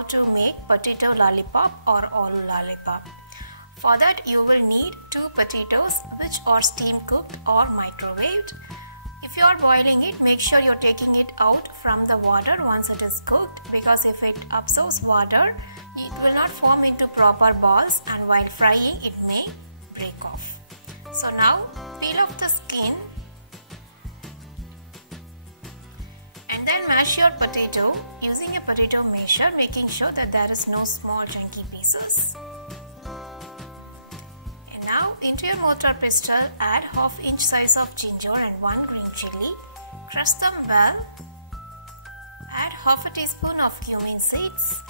how to make potato lollipop or aloo lollipop. For that you will need 2 potatoes which are steam cooked or microwaved. If you are boiling it, make sure you are taking it out from the water once it is cooked, because if it absorbs water, it will not form into proper balls, and while frying it may break off. So now peel off the skin and then mash your potato using a potato masher, making sure that there is no small chunky pieces. And now into your mortar pestle add ½ inch size of ginger and 1 green chilli. Crush them well. Add ½ teaspoon of cumin seeds.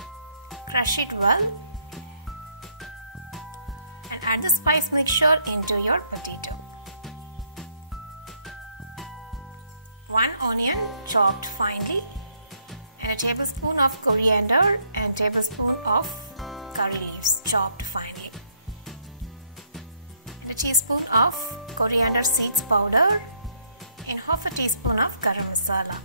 Crush it well. And add the spice mixture into your potato. 1 onion chopped finely, and a tablespoon of coriander and tablespoon of curry leaves chopped finely, and a teaspoon of coriander seeds powder and ½ teaspoon of garam masala.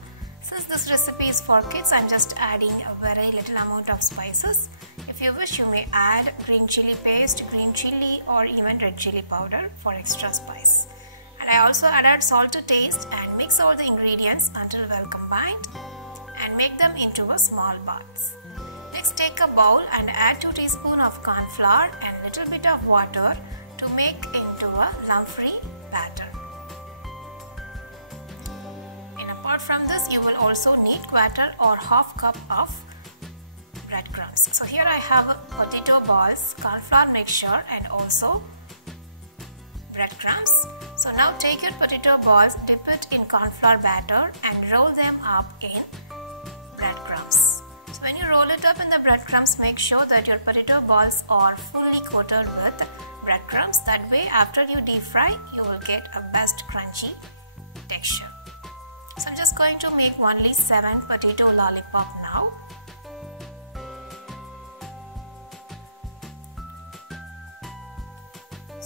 Since this recipe is for kids, I am just adding a very little amount of spices. If you wish, you may add green chili paste, green chili or even red chili powder for extra spice. And I also added salt to taste and mix all the ingredients until well combined and make them into a small baths. Next, take a bowl and add 2 teaspoons of corn flour and little bit of water to make into a lump-free batter. And apart from this, you will also need 1/4 or ½ cup of breadcrumbs. So here I have potato balls, corn flour mixture and also breadcrumbs. So now take your potato balls, dip it in corn flour batter and roll them up in breadcrumbs. So when you roll it up in the breadcrumbs, make sure that your potato balls are fully coated with breadcrumbs. That way after you deep fry, you will get a best crunchy texture. So I'm just going to make only 7 potato lollipop now.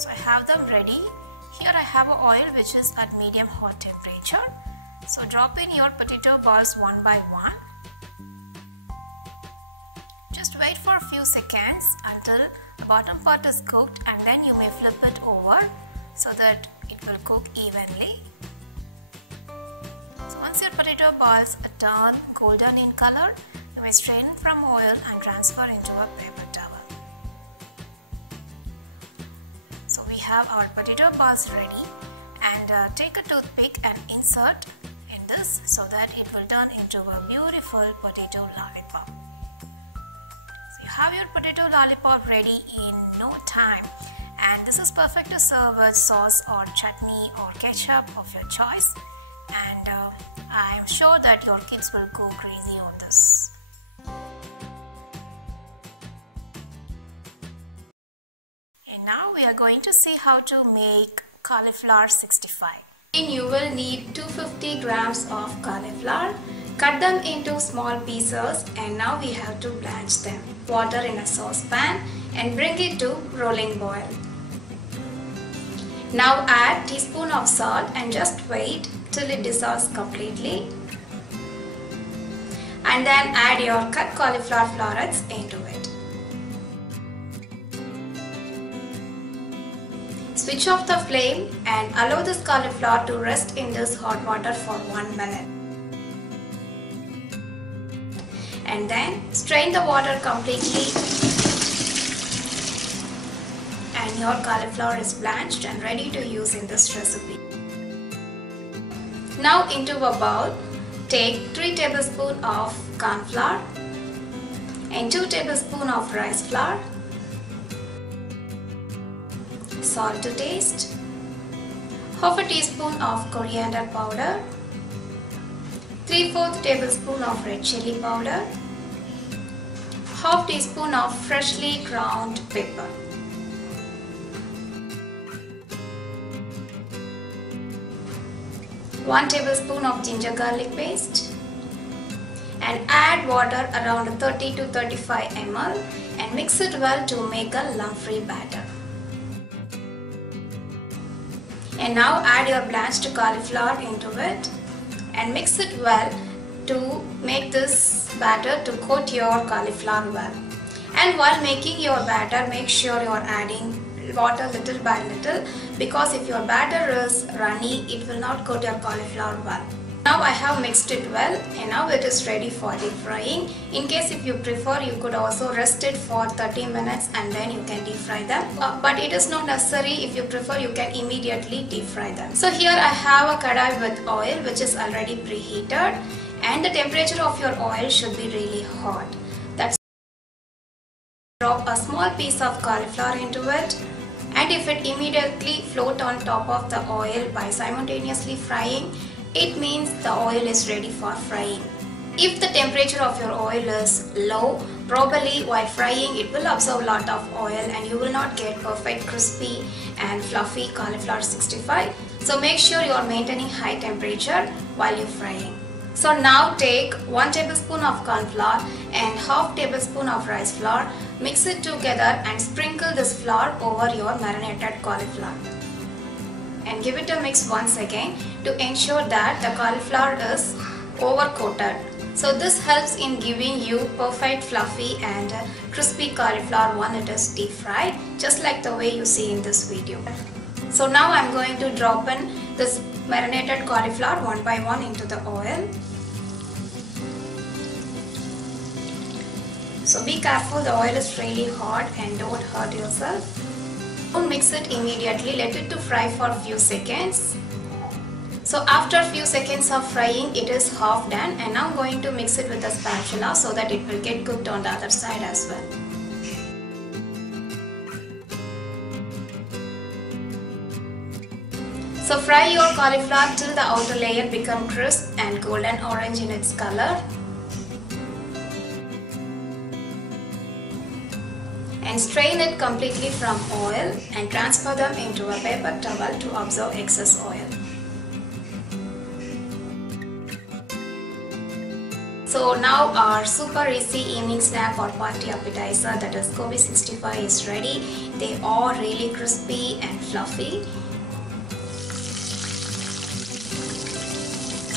So I have them ready. Here I have an oil which is at medium hot temperature. So drop in your potato balls one by one. Just wait for a few seconds until the bottom part is cooked, and then you may flip it over so that it will cook evenly. So once your potato balls turn golden in color, you may strain it from oil and transfer into a paper towel. So we have our potato balls ready, and take a toothpick and insert in this so that it will turn into a beautiful potato lollipop. So you have your potato lollipop ready in no time, and this is perfect to serve with sauce or chutney or ketchup of your choice, and I am sure that your kids will go crazy on this. Now we are going to see how to make cauliflower 65. You will need 250 grams of cauliflower. Cut them into small pieces, and now we have to blanch them. Water in a saucepan and bring it to rolling boil. Now add teaspoon of salt and just wait till it dissolves completely. And then add your cut cauliflower florets into it. Switch off the flame and allow this cauliflower to rest in this hot water for 1 minute. And then strain the water completely, and your cauliflower is blanched and ready to use in this recipe. Now into a bowl, take 3 tablespoons of corn flour and 2 tablespoons of rice flour, salt to taste, ½ teaspoon of coriander powder, 3/4 tablespoon of red chili powder, ½ teaspoon of freshly ground pepper. One tablespoon of ginger garlic paste, and add water around 30 to 35 ml and mix it well to make a lump-free batter. And now add your blanched cauliflower into it and mix it well to make this batter to coat your cauliflower well. And while making your batter, make sure you are adding water little by little, because if your batter is runny, it will not coat your cauliflower well. Now I have mixed it well, and now it is ready for deep frying. In case if you prefer, you could also rest it for 30 minutes and then you can deep fry them. But it is not necessary. If you prefer, you can immediately deep fry them. So here I have a kadai with oil which is already preheated, and the temperature of your oil should be really hot. That's drop a small piece of cauliflower into it, and if it immediately float on top of the oil by simultaneously frying, it means the oil is ready for frying. If the temperature of your oil is low, probably while frying it will absorb a lot of oil and you will not get perfect crispy and fluffy cauliflower 65. So make sure you are maintaining high temperature while you're frying. So now take 1 tablespoon of corn flour and half tablespoon of rice flour, mix it together and sprinkle this flour over your marinated cauliflower. And give it a mix once again to ensure that the cauliflower is overcoated. So this helps in giving you perfect fluffy and crispy cauliflower when it is deep fried, just like the way you see in this video. So now I am going to drop in this marinated cauliflower one by one into the oil. So be careful, the oil is really hot and don't hurt yourself. Don't mix it immediately, let it to fry for a few seconds. So after a few seconds of frying, it is half done, and now I'm going to mix it with a spatula so that it will get cooked on the other side as well. So fry your cauliflower till the outer layer becomes crisp and golden orange in its color. And strain it completely from oil and transfer them into a paper towel to absorb excess oil. So now our super easy evening snack or party appetizer, that is Gobi 65, is ready. They are really crispy and fluffy.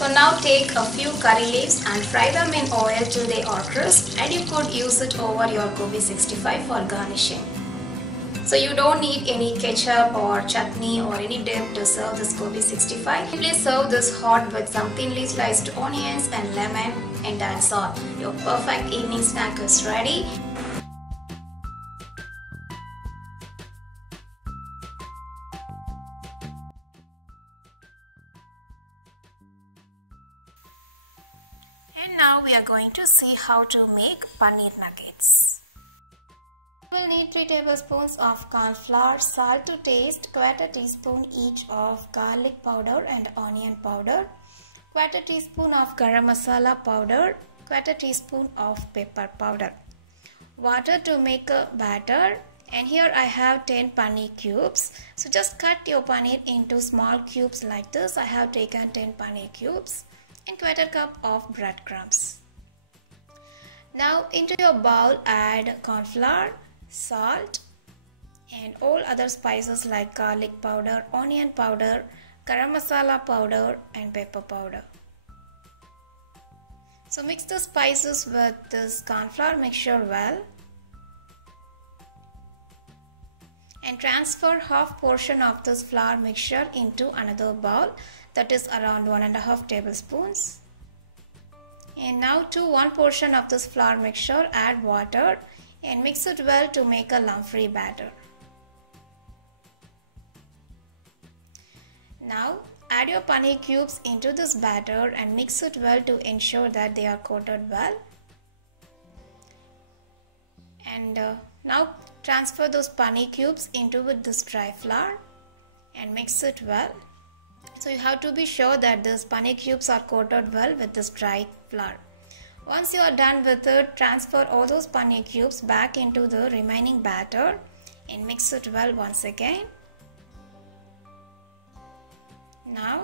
So now take a few curry leaves and fry them in oil till they are crisp, and you could use it over your Gobi 65 for garnishing. So you don't need any ketchup or chutney or any dip to serve this Gobi 65. Simply serve this hot with some thinly sliced onions and lemon, and that's all. Your perfect evening snack is ready. And now we are going to see how to make paneer nuggets. We will need 3 tablespoons of corn flour, salt to taste, 1/4 teaspoon each of garlic powder and onion powder, 1/4 teaspoon of garam masala powder, 1/4 teaspoon of pepper powder, water to make a batter, and here I have 10 paneer cubes. So just cut your paneer into small cubes like this. I have taken 10 paneer cubes, and 1/4 cup of breadcrumbs. Now into your bowl add corn flour, salt, and all other spices like garlic powder, onion powder, garam masala powder, and pepper powder. So mix the spices with this corn flour mixture well, and transfer half portion of this flour mixture into another bowl, that is around 1.5 tablespoons. And now to 1 portion of this flour mixture add water and mix it well to make a lump-free batter. Now add your paneer cubes into this batter and mix it well to ensure that they are coated well. And now transfer those paneer cubes into with this dry flour and mix it well. So you have to be sure that these paneer cubes are coated well with this dry flour. Once you are done with it, transfer all those paneer cubes back into the remaining batter and mix it well once again. Now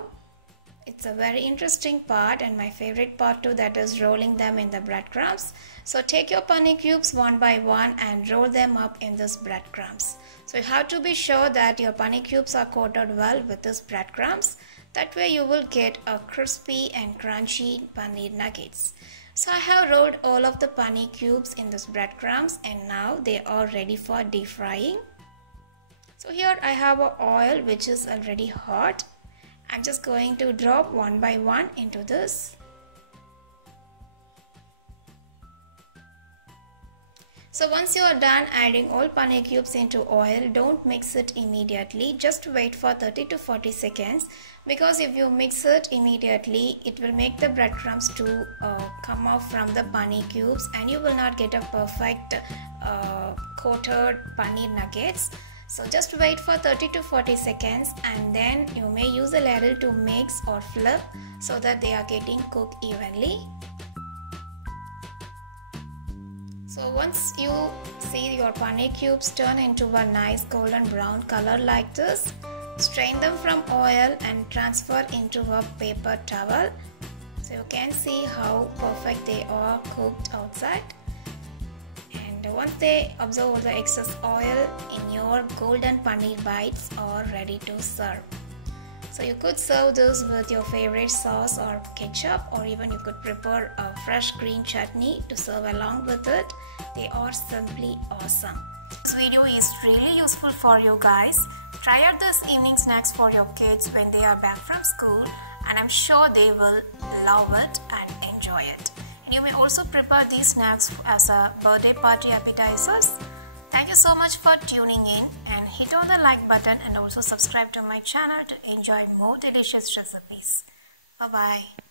It's a very interesting part and my favorite part too, that is rolling them in the breadcrumbs. So take your paneer cubes one by one and roll them up in this breadcrumbs. So you have to be sure that your paneer cubes are coated well with this breadcrumbs. That way you will get a crispy and crunchy paneer nuggets. So I have rolled all of the paneer cubes in this breadcrumbs and now they are ready for deep frying. So here I have an oil which is already hot. I'm just going to drop one by one into this. So once you are done adding all paneer cubes into oil, don't mix it immediately. Just wait for 30 to 40 seconds because if you mix it immediately, it will make the breadcrumbs to come off from the paneer cubes and you will not get a perfect coated paneer nuggets. So just wait for 30 to 40 seconds and then you may use a ladle to mix or flip so that they are getting cooked evenly. So once you see your paneer cubes turn into a nice golden brown color like this, strain them from oil and transfer into a paper towel. So you can see how perfect they are cooked outside. And once they absorb all the excess oil, in your golden paneer bites are ready to serve. So you could serve this with your favorite sauce or ketchup, or even you could prepare a fresh green chutney to serve along with it. They are simply awesome. This video is really useful for you guys. Try out this evening snacks for your kids when they are back from school, and I'm sure they will love it and enjoy it. And you may also prepare these snacks as a birthday party appetizers. Thank you so much for tuning in, and hit on the like button and also subscribe to my channel to enjoy more delicious recipes. Bye bye.